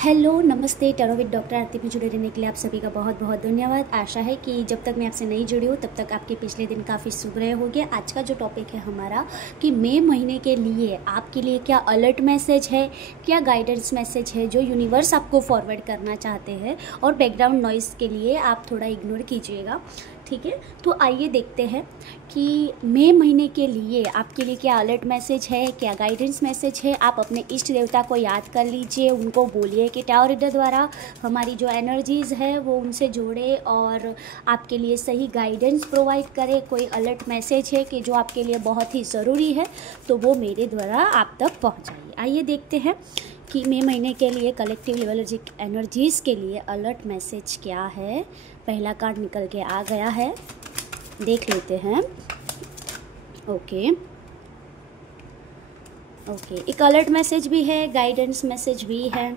Hello नमस्ते tarot with doctor आरती में जुड़े रहने के लिए आप सभी का बहुत बहुत धन्यवाद। आशा है कि जब तक मैं आपसे नहीं जुड़ी हूँ तब तक आपके पिछले दिन काफ़ी शुभ रहे होंगे। आज का जो टॉपिक है हमारा कि मई महीने के लिए आपके लिए क्या अलर्ट मैसेज है, क्या गाइडेंस मैसेज है जो यूनिवर्स आपको फॉरवर्ड करना चाहते हैं। और बैकग्राउंड नॉइज़ के लिए आप थोड़ा इग्नोर कीजिएगा, ठीक है। तो आइए देखते हैं कि मई महीने के लिए आपके लिए क्या अलर्ट मैसेज है, क्या गाइडेंस मैसेज है। आप अपने इष्ट देवता को याद कर लीजिए, उनको बोलिए कि टैरो रीडर द्वारा हमारी जो एनर्जीज़ है वो उनसे जोड़े और आपके लिए सही गाइडेंस प्रोवाइड करे। कोई अलर्ट मैसेज है कि जो आपके लिए बहुत ही ज़रूरी है तो वो मेरे द्वारा आप तक पहुँचाइए। आइए देखते हैं कि मई महीने के लिए कलेक्टिव लेवलर्जिक एनर्जीज़ के लिए अलर्ट मैसेज क्या है। पहला कार्ड निकल के आ गया है, देख लेते हैं। ओके, एक अलर्ट मैसेज भी है, गाइडेंस मैसेज भी है,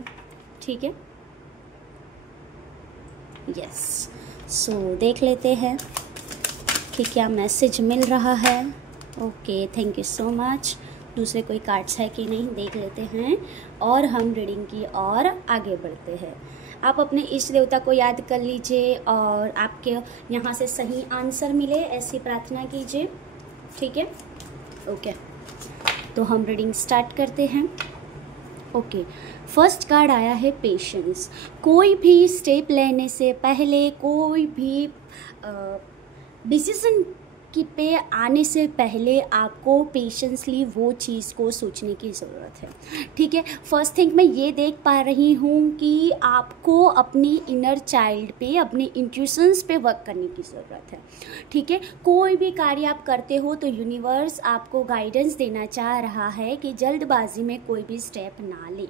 ठीक है। यस, सो देख लेते हैं कि क्या मैसेज मिल रहा है। Okay, thank you so much. दूसरे कोई कार्ड्स है कि नहीं देख लेते हैं और हम रीडिंग की ओर आगे बढ़ते हैं। आप अपने इष्ट देवता को याद कर लीजिए और आपके यहाँ से सही आंसर मिले ऐसी प्रार्थना कीजिए, ठीक है। ओके, तो हम रीडिंग स्टार्ट करते हैं। ओके, फर्स्ट कार्ड आया है पेशेंस। कोई भी स्टेप लेने से पहले, कोई भी डिसीजन की पे आने से पहले आपको पेशेंसली वो चीज़ को सोचने की ज़रूरत है, ठीक है। फर्स्ट थिंग मैं ये देख पा रही हूँ कि आपको अपनी इनर चाइल्ड पे, अपने इंट्यूशंस पे वर्क करने की ज़रूरत है, ठीक है। कोई भी कार्य आप करते हो तो यूनिवर्स आपको गाइडेंस देना चाह रहा है कि जल्दबाजी में कोई भी स्टेप ना ले,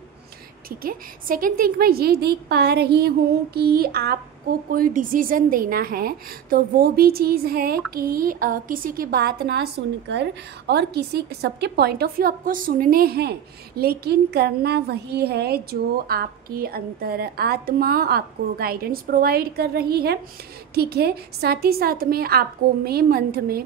ठीक है। सेकेंड थिंग मैं ये देख पा रही हूँ कि आपको कोई डिसीज़न देना है तो वो भी चीज़ है कि किसी की बात ना सुनकर और सबके पॉइंट ऑफ व्यू आपको सुनने हैं, लेकिन करना वही है जो आपकी अंतर आत्मा आपको गाइडेंस प्रोवाइड कर रही है, ठीक है। साथ ही साथ में आपको मई मंथ में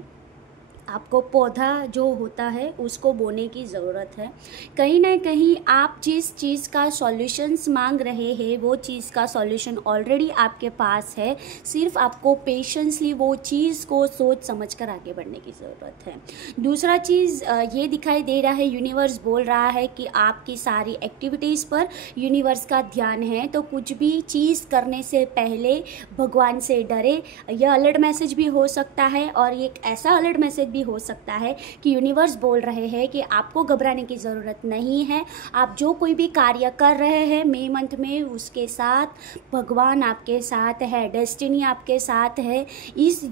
आपको पौधा जो होता है उसको बोने की ज़रूरत है। कहीं ना कहीं आप जिस चीज़ का सॉल्यूशंस मांग रहे हैं वो चीज़ का सॉल्यूशन ऑलरेडी आपके पास है, सिर्फ आपको पेशेंसली वो चीज़ को सोच समझ कर आगे बढ़ने की ज़रूरत है। दूसरा चीज़ ये दिखाई दे रहा है, यूनिवर्स बोल रहा है कि आपकी सारी एक्टिविटीज़ पर यूनिवर्स का ध्यान है, तो कुछ भी चीज़ करने से पहले भगवान से डरे। यह अलर्ट मैसेज भी हो सकता है और एक ऐसा अलर्ट मैसेज हो सकता है कि यूनिवर्स बोल रहे हैं कि आपको घबराने की ज़रूरत नहीं है। आप जो कोई भी कार्य कर रहे हैं मई मंथ में उसके साथ भगवान आपके साथ है, डेस्टिनी आपके साथ है। इस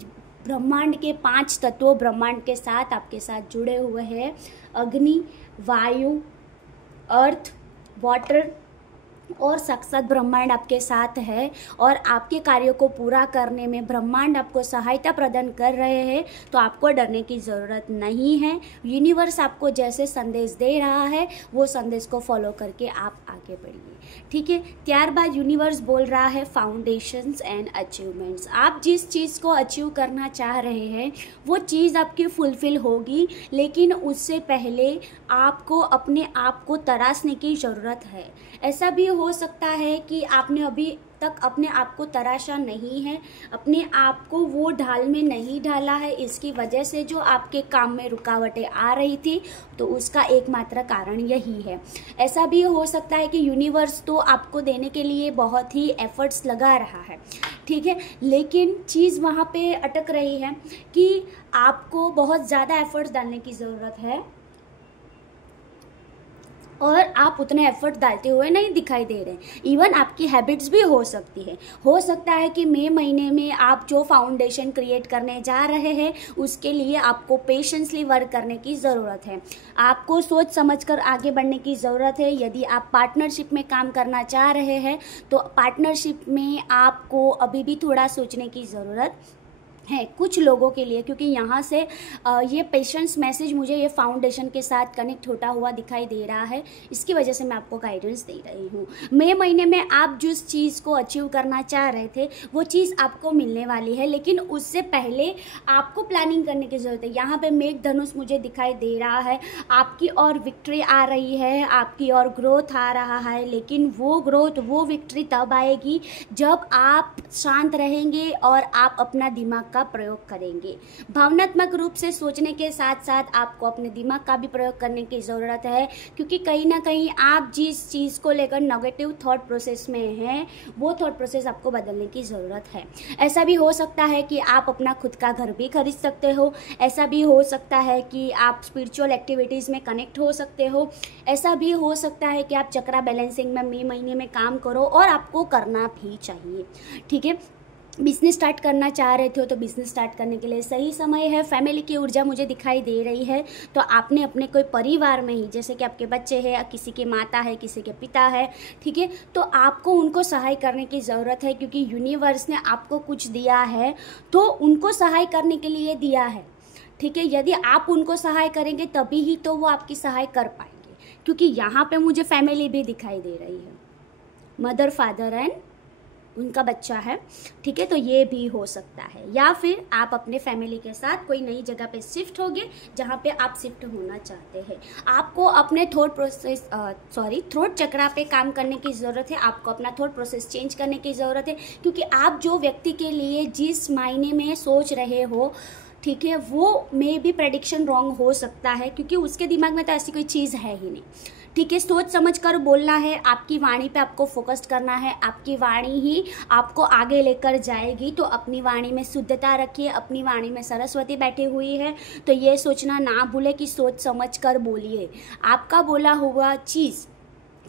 ब्रह्मांड के 5 तत्वों ब्रह्मांड के साथ आपके साथ जुड़े हुए हैं। अग्नि, वायु, अर्थ, वाटर और साक्षात ब्रह्मांड आपके साथ है और आपके कार्यों को पूरा करने में ब्रह्मांड आपको सहायता प्रदान कर रहे हैं, तो आपको डरने की ज़रूरत नहीं है। यूनिवर्स आपको जैसे संदेश दे रहा है वो संदेश को फॉलो करके आप आगे बढ़िए, ठीक है। त्यारबाद यूनिवर्स बोल रहा है फाउंडेशंस एंड अचीवमेंट्स। आप जिस चीज़ को अचीव करना चाह रहे हैं वो चीज़ आपकी फुलफिल होगी, लेकिन उससे पहले आपको अपने आप को तराशने की ज़रूरत है। ऐसा भी हो सकता है कि आपने अभी तक अपने आप को तराशा नहीं है, अपने आप को वो ढाल में नहीं ढाला है, इसकी वजह से जो आपके काम में रुकावटें आ रही थी, तो उसका एकमात्र कारण यही है। ऐसा भी हो सकता है कि यूनिवर्स तो आपको देने के लिए बहुत ही एफर्ट्स लगा रहा है, ठीक है, लेकिन चीज़ वहाँ पे अटक रही है कि आपको बहुत ज़्यादा एफर्ट्स डालने की ज़रूरत है और आप उतने एफर्ट डालते हुए नहीं दिखाई दे रहे। इवन आपकी हैबिट्स भी हो सकती है। हो सकता है कि मई महीने में आप जो फाउंडेशन क्रिएट करने जा रहे हैं उसके लिए आपको पेशेंसली वर्क करने की ज़रूरत है। आपको सोच समझकर आगे बढ़ने की ज़रूरत है। यदि आप पार्टनरशिप में काम करना चाह रहे हैं तो पार्टनरशिप में आपको अभी भी थोड़ा सोचने की ज़रूरत है कुछ लोगों के लिए, क्योंकि यहाँ से ये पेशेंस मैसेज मुझे ये फाउंडेशन के साथ कनेक्ट होता हुआ दिखाई दे रहा है, इसकी वजह से मैं आपको गाइडेंस दे रही हूँ। मई महीने में आप जिस चीज़ को अचीव करना चाह रहे थे वो चीज़ आपको मिलने वाली है, लेकिन उससे पहले आपको प्लानिंग करने की ज़रूरत है। यहाँ पे मेघ धनुष मुझे दिखाई दे रहा है, आपकी और विक्ट्री आ रही है, आपकी और ग्रोथ आ रहा है, लेकिन वो ग्रोथ, वो विक्ट्री तब आएगी जब आप शांत रहेंगे और आप अपना दिमाग का प्रयोग करेंगे। भावनात्मक रूप से सोचने के साथ साथ आपको अपने दिमाग का भी प्रयोग करने की ज़रूरत है, क्योंकि कहीं ना कहीं आप जिस चीज़ को लेकर नेगेटिव थॉट प्रोसेस में हैं वो थॉट प्रोसेस आपको बदलने की ज़रूरत है। ऐसा भी हो सकता है कि आप अपना खुद का घर भी खरीद सकते हो, ऐसा भी हो सकता है कि आप स्पिरिचुअल एक्टिविटीज़ में कनेक्ट हो सकते हो, ऐसा भी हो सकता है कि आप चक्रा बैलेंसिंग में मई महीने में काम करो, और आपको करना भी चाहिए। ठीक है, बिजनेस स्टार्ट करना चाह रहे थे तो बिजनेस स्टार्ट करने के लिए सही समय है। फैमिली की ऊर्जा मुझे दिखाई दे रही है, तो आपने अपने कोई परिवार में ही, जैसे कि आपके बच्चे हैं, किसी की माता है, किसी के पिता है, ठीक है, तो आपको उनको सहाय करने की ज़रूरत है, क्योंकि यूनिवर्स ने आपको कुछ दिया है तो उनको सहाय करने के लिए दिया है। ठीक है, यदि आप उनको सहाय करेंगे तभी ही तो वो आपकी सहाय कर पाएंगे, क्योंकि यहाँ पे मुझे फैमिली भी दिखाई दे रही है, मदर, फादर एंड उनका बच्चा है। ठीक है, तो ये भी हो सकता है, या फिर आप अपने फैमिली के साथ कोई नई जगह पे शिफ्ट होगे जहाँ पे आप शिफ्ट होना चाहते हैं। आपको अपने थ्रोट चक्रा पे काम करने की ज़रूरत है, आपको अपना थॉट प्रोसेस चेंज करने की ज़रूरत है, क्योंकि आप जो व्यक्ति के लिए जिस मायने में सोच रहे हो, ठीक है, वो मे भी प्रेडिक्शन रॉन्ग हो सकता है, क्योंकि उसके दिमाग में तो ऐसी कोई चीज़ है ही नहीं। ठीक है, सोच समझ कर बोलना है, आपकी वाणी पे आपको फोकस करना है, आपकी वाणी ही आपको आगे लेकर जाएगी। तो अपनी वाणी में शुद्धता रखिए, अपनी वाणी में सरस्वती बैठी हुई है, तो ये सोचना ना भूले कि सोच समझ कर बोलिए। आपका बोला हुआ चीज़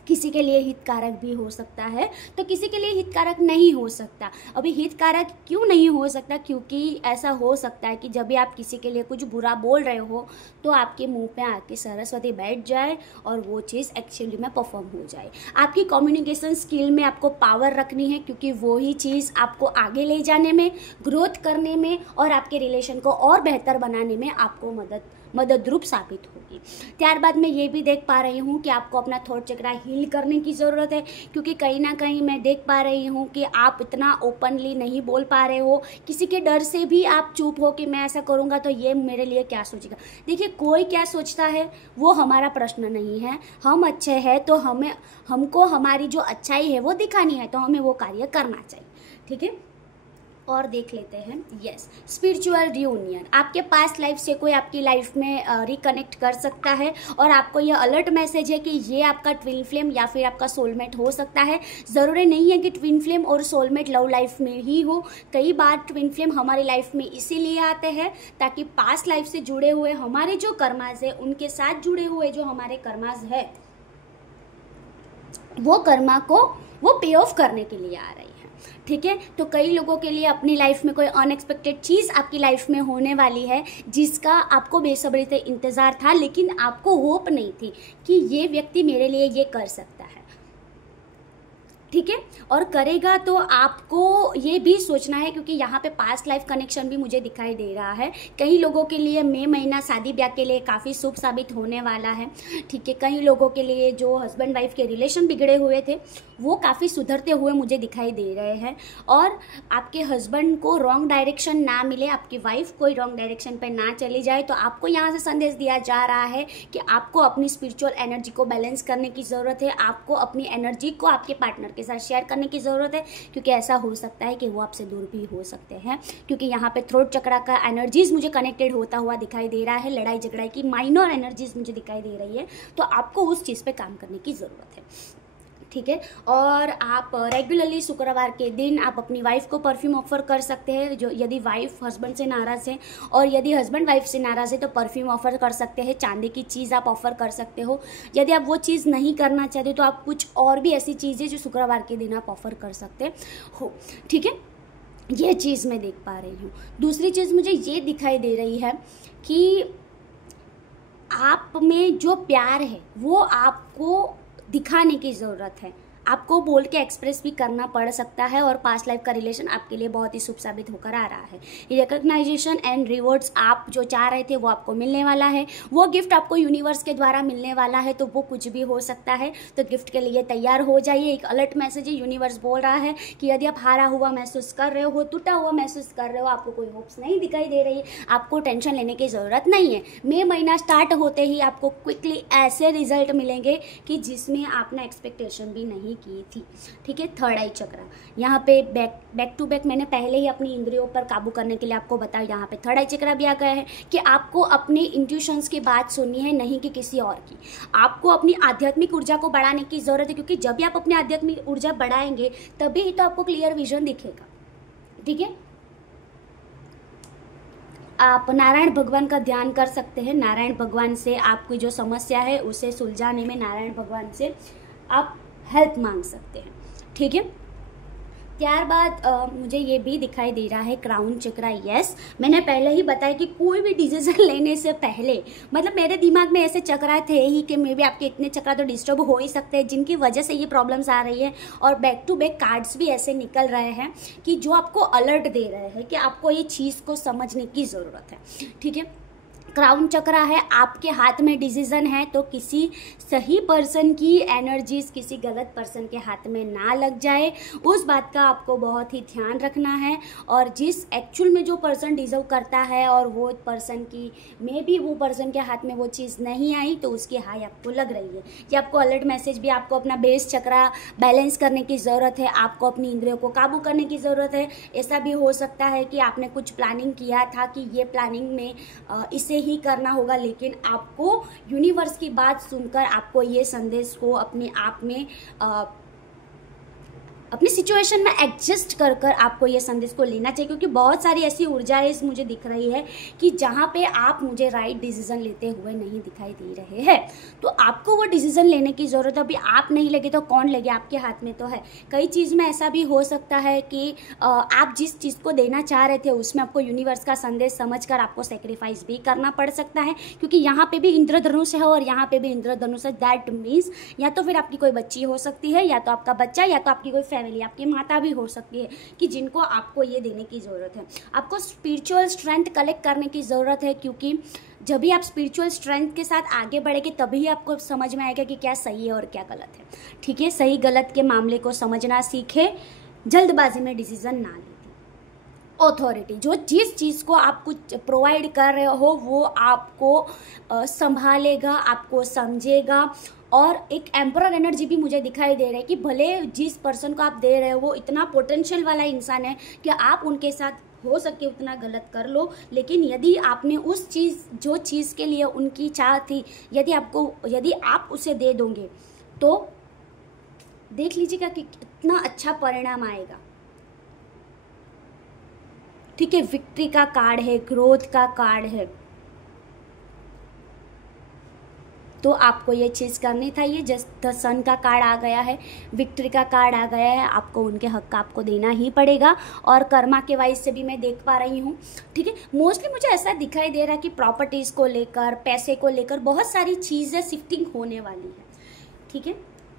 किसी के लिए हितकारक भी हो सकता है, तो किसी के लिए हितकारक नहीं हो सकता। अभी हितकारक क्यों नहीं हो सकता? क्योंकि ऐसा हो सकता है कि जब भी आप किसी के लिए कुछ बुरा बोल रहे हो तो आपके मुंह पे आके सरस्वती बैठ जाए और वो चीज़ एक्चुअली में परफॉर्म हो जाए। आपकी कम्युनिकेशन स्किल में आपको पावर रखनी है, क्योंकि वो ही चीज़ आपको आगे ले जाने में, ग्रोथ करने में और आपके रिलेशन को और बेहतर बनाने में आपको मदद रूप साबित होगी। त्यारबाद मैं ये भी देख पा रही हूँ कि आपको अपना थॉट चक्रा हील करने की ज़रूरत है, क्योंकि कहीं ना कहीं मैं देख पा रही हूँ कि आप इतना ओपनली नहीं बोल पा रहे हो, किसी के डर से भी आप चुप हो कि मैं ऐसा करूँगा तो ये मेरे लिए क्या सोचेगा। देखिए, कोई क्या सोचता है वो हमारा प्रश्न नहीं है, हम अच्छे हैं तो हमको हमारी जो अच्छाई है वो दिखानी है, तो हमें वो कार्य करना चाहिए। ठीक है, और देख लेते हैं। यस, स्पिरिचुअल रियूनियन, आपके पास्ट लाइफ से कोई आपकी लाइफ में रिकनेक्ट कर सकता है, और आपको यह अलर्ट मैसेज है कि ये आपका ट्विन फ्लेम या फिर आपका सोलमेट हो सकता है। ज़रूरी नहीं है कि ट्विन फ्लेम और सोलमेट लव लाइफ में ही हो, कई बार ट्विन फ्लेम हमारी लाइफ में इसीलिए आते हैं ताकि पास्ट लाइफ से जुड़े हुए हमारे जो कर्माज है, उनके साथ जुड़े हुए जो हमारे कर्माज है, वो कर्मा को वो पे ऑफ करने के लिए आ रही है। ठीक है, तो कई लोगों के लिए अपनी लाइफ में कोई अनएक्सपेक्टेड चीज़ आपकी लाइफ में होने वाली है, जिसका आपको बेसब्री से इंतज़ार था, लेकिन आपको होप नहीं थी कि ये व्यक्ति मेरे लिए ये कर सकता है। ठीक है, और करेगा तो आपको ये भी सोचना है, क्योंकि यहाँ पे पास्ट लाइफ कनेक्शन भी मुझे दिखाई दे रहा है। कई लोगों के लिए मई महीना शादी ब्याह के लिए काफ़ी शुभ साबित होने वाला है। ठीक है, कई लोगों के लिए जो हस्बैंड वाइफ के रिलेशन बिगड़े हुए थे वो काफ़ी सुधरते हुए मुझे दिखाई दे रहे हैं, और आपके हस्बैंड को रॉन्ग डायरेक्शन ना मिले, आपकी वाइफ कोई रॉन्ग डायरेक्शन पर ना चली जाए, तो आपको यहाँ से संदेश दिया जा रहा है कि आपको अपनी स्पिरिचुअल एनर्जी को बैलेंस करने की ज़रूरत है, आपको अपनी एनर्जी को आपके पार्टनर के साथ शेयर करने की ज़रूरत है, क्योंकि ऐसा हो सकता है कि वो आपसे दूर भी हो सकते हैं। क्योंकि यहाँ पे थ्रोट चक्रा का एनर्जीज मुझे कनेक्टेड होता हुआ दिखाई दे रहा है, लड़ाई झगड़ाई की माइनर एनर्जीज मुझे दिखाई दे रही है, तो आपको उस चीज़ पे काम करने की ज़रूरत है। ठीक है, और आप रेगुलरली शुक्रवार के दिन आप अपनी वाइफ को परफ्यूम ऑफर कर सकते हैं, जो यदि वाइफ हस्बैंड से नाराज़ है, और यदि हस्बैंड वाइफ से नाराज़ है तो परफ्यूम ऑफर कर सकते हैं, चांदी की चीज़ आप ऑफर कर सकते हो। यदि आप वो चीज़ नहीं करना चाहते तो आप कुछ और भी ऐसी चीज़ें जो शुक्रवार के दिन आप ऑफर कर सकते हो। ठीक है, ये चीज़ मैं देख पा रही हूँ। दूसरी चीज़ मुझे ये दिखाई दे रही है कि आप में जो प्यार है वो आपको दिखाने की ज़रूरत है, आपको बोल के एक्सप्रेस भी करना पड़ सकता है, और पास्ट लाइफ का रिलेशन आपके लिए बहुत ही शुभ साबित होकर आ रहा है। रिकग्नाइजेशन एंड रिवॉर्ड्स आप जो चाह रहे थे वो आपको मिलने वाला है, वो गिफ्ट आपको यूनिवर्स के द्वारा मिलने वाला है, तो वो कुछ भी हो सकता है। तो गिफ्ट के लिए तैयार हो जाइए। एक अलर्ट मैसेज है, यूनिवर्स बोल रहा है कि यदि आप हारा हुआ महसूस कर रहे हो, टूटा हुआ महसूस कर रहे हो, आपको कोई होप्स नहीं दिखाई दे रही है, आपको टेंशन लेने की ज़रूरत नहीं है। मई महीना स्टार्ट होते ही आपको क्विकली ऐसे रिजल्ट मिलेंगे कि जिसमें आपने एक्सपेक्टेशन भी नहीं की थी। ठीक है, थर्ड आई चक्र यहाँ पे बैक टू बैक मैंने पहले ही अपनी इंद्रियों पर काबू करने के लिए आपको बताया। यहाँ पे थर्ड आई चक्र भी आ गया है कि आपको अपने इंट्यूशंस की बात सुननी है, नहीं कि किसी और की। आपको अपनी आध्यात्मिक ऊर्जा को बढ़ाने की ज़रूरत है, क्योंकि जब भी आप अपनी आध्यात्मिक ऊर्जा बढ़ाएंगे तभी तो आपको क्लियर विजन दिखेगा। ठीक है, आप नारायण भगवान का ध्यान कर सकते हैं। नारायण भगवान से आपकी जो समस्या है उसे सुलझाने में नारायण भगवान से आप हेल्प मांग सकते हैं। ठीक है, त्यारबाद मुझे ये भी दिखाई दे रहा है क्राउन चक्रा। यस, मैंने पहले ही बताया कि कोई भी डिसीजन लेने से पहले, मतलब मेरे दिमाग में ऐसे चक्रा थे ही कि मे बी आपके इतने चक्रा तो डिस्टर्ब हो ही सकते हैं जिनकी वजह से ये प्रॉब्लम्स आ रही है। और बैक टू बैक कार्ड्स भी ऐसे निकल रहे हैं कि जो आपको अलर्ट दे रहे हैं कि आपको ये चीज़ को समझने की ज़रूरत है। ठीक है, क्राउन चक्रा है, आपके हाथ में डिसीजन है, तो किसी सही पर्सन की एनर्जीज किसी गलत पर्सन के हाथ में ना लग जाए, उस बात का आपको बहुत ही ध्यान रखना है। और जिस एक्चुअल में जो पर्सन डिजर्व करता है और वो पर्सन की मे बी वो पर्सन के हाथ में वो चीज़ नहीं आई, तो उसकी हाई आपको लग रही है। कि आपको अलर्ट मैसेज भी, आपको अपना बेस चक्रा बैलेंस करने की ज़रूरत है, आपको अपनी इंद्रियों को काबू करने की ज़रूरत है। ऐसा भी हो सकता है कि आपने कुछ प्लानिंग किया था कि ये प्लानिंग में इसे ही करना होगा, लेकिन आपको यूनिवर्स की बात सुनकर आपको ये संदेश को अपने आप में अपनी सिचुएशन में एडजस्ट कर कर आपको ये संदेश को लेना चाहिए। क्योंकि बहुत सारी ऐसी ऊर्जाएं मुझे दिख रही है कि जहाँ पे आप मुझे राइट डिसीजन लेते हुए नहीं दिखाई दे रहे हैं, तो आपको वो डिसीजन लेने की ज़रूरत है। अभी आप नहीं लगे तो कौन लगे, आपके हाथ में तो है। कई चीज़ में ऐसा भी हो सकता है कि आप जिस चीज़ को देना चाह रहे थे उसमें आपको यूनिवर्स का संदेश समझकर आपको सेक्रीफाइस भी करना पड़ सकता है। क्योंकि यहाँ पे भी इंद्रधनुष है और यहाँ पे भी इंद्रधनुष है। दैट मीन्स या तो फिर आपकी कोई बच्ची हो सकती है, या तो आपका बच्चा, या तो आपकी कोई फैमिली, आपकी माता भी हो सकती है, कि जिनको आपको ये देने की ज़रूरत है। आपको स्पिरिचुअल स्ट्रेंथ कलेक्ट करने की ज़रूरत है, क्योंकि जब भी आप स्पिरिचुअल स्ट्रेंथ के साथ आगे बढ़ेंगे तभी आपको समझ में आएगा कि क्या सही है और क्या गलत है। ठीक है, सही गलत के मामले को समझना सीखे, जल्दबाजी में डिसीजन ना लें। ऑथोरिटी, जो जिस चीज़ को आप कुछ प्रोवाइड कर रहे हो वो आपको संभालेगा, आपको समझेगा। और एक एम्परर एनर्जी भी मुझे दिखाई दे रहा है कि भले जिस पर्सन को आप दे रहे हो वो इतना पोटेंशियल वाला इंसान है कि आप उनके साथ हो सके उतना गलत कर लो, लेकिन यदि आपने उस चीज़ जो चीज़ के लिए उनकी चाह थी, यदि आप उसे दे दोगे तो देख लीजिएगा कि कितना अच्छा परिणाम आएगा। ठीक है, विक्ट्री का कार्ड है, ग्रोथ का कार्ड है, तो आपको ये चीज़ करनी था। ये जस्ट द सन का कार्ड आ गया है, विक्ट्री का कार्ड आ गया है, आपको उनके हक का आपको देना ही पड़ेगा। और कर्मा के वाइज से भी मैं देख पा रही हूँ। ठीक है, मोस्टली मुझे ऐसा दिखाई दे रहा है कि प्रॉपर्टीज़ को लेकर, पैसे को लेकर बहुत सारी चीज़ें शिफ्टिंग होने वाली है। ठीक है,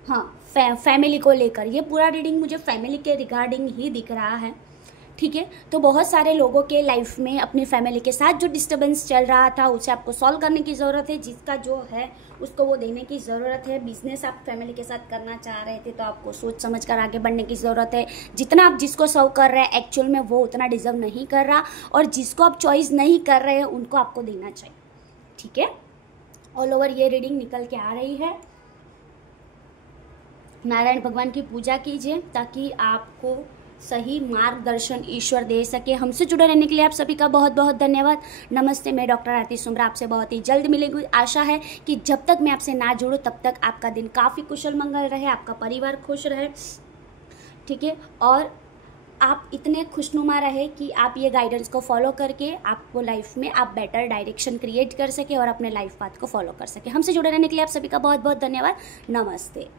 हाँ, फैमिली को लेकर ये पूरा रीडिंग मुझे फैमिली के रिगार्डिंग ही दिख रहा है। ठीक है, तो बहुत सारे लोगों के लाइफ में अपनी फैमिली के साथ जो डिस्टर्बेंस चल रहा था उसे आपको सॉल्व करने की ज़रूरत है। जिसका जो है उसको वो देने की ज़रूरत है। बिजनेस आप फैमिली के साथ करना चाह रहे थे तो आपको सोच समझ कर आगे बढ़ने की ज़रूरत है। जितना आप जिसको सर्व कर रहे हैं एक्चुअल में वो उतना डिजर्व नहीं कर रहा, और जिसको आप चॉइस नहीं कर रहे हैं उनको आपको देना चाहिए। ठीक है, ऑल ओवर ये रीडिंग निकल के आ रही है। नारायण भगवान की पूजा कीजिए ताकि आपको सही मार्गदर्शन ईश्वर दे सके। हमसे जुड़े रहने के लिए आप सभी का बहुत बहुत धन्यवाद। नमस्ते, मैं डॉक्टर आरती सुमरा आपसे बहुत ही जल्द मिलेंगी। आशा है कि जब तक मैं आपसे ना जुड़ूँ तब तक आपका दिन काफ़ी कुशल मंगल रहे, आपका परिवार खुश रहे। ठीक है, और आप इतने खुशनुमा रहे कि आप ये गाइडेंस को फॉलो करके आपको लाइफ में आप बेटर डायरेक्शन क्रिएट कर सके और अपने लाइफ पाथ को फॉलो कर सके। हमसे जुड़े रहने के लिए आप सभी का बहुत बहुत धन्यवाद। नमस्ते।